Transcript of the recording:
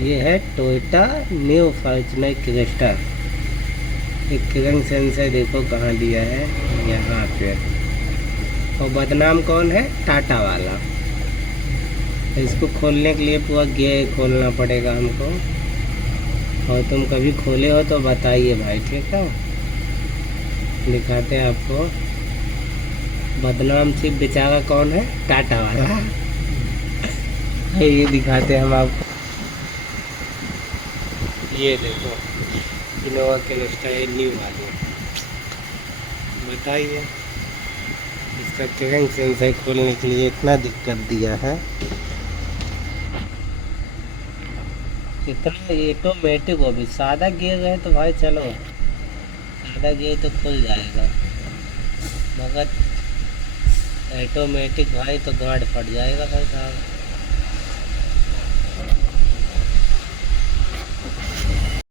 ये है Toyota new Fortuner Crysta. एक क्रंक सेंसर देखो कहाँ दिया है, यहाँ पे। और बदनाम कौन है? टाटा वाला। इसको खोलने के लिए पूरा गियर खोलना पड़ेगा हमको, और तुम कभी खोले हो तो बताइए भाई, ठीक है? दिखाते हैं आपको। बदनाम सिर्फ बेचारा कौन है? टाटा वाला। ये दिखाते हैं हम आपको। ये देखो इनोवा क्रिस्टा न्यू वाली। बताइए, इसका क्रैंक सेंसर खोलने के लिए इतना दिक्कत दिया है। इतना ऑटोमेटिक हो भी, सादा गियर रहे तो भाई चलो, सादा गियर तो खुल जाएगा, मगर ऑटोमेटिक भाई तो गांड फट जाएगा भाई साहब।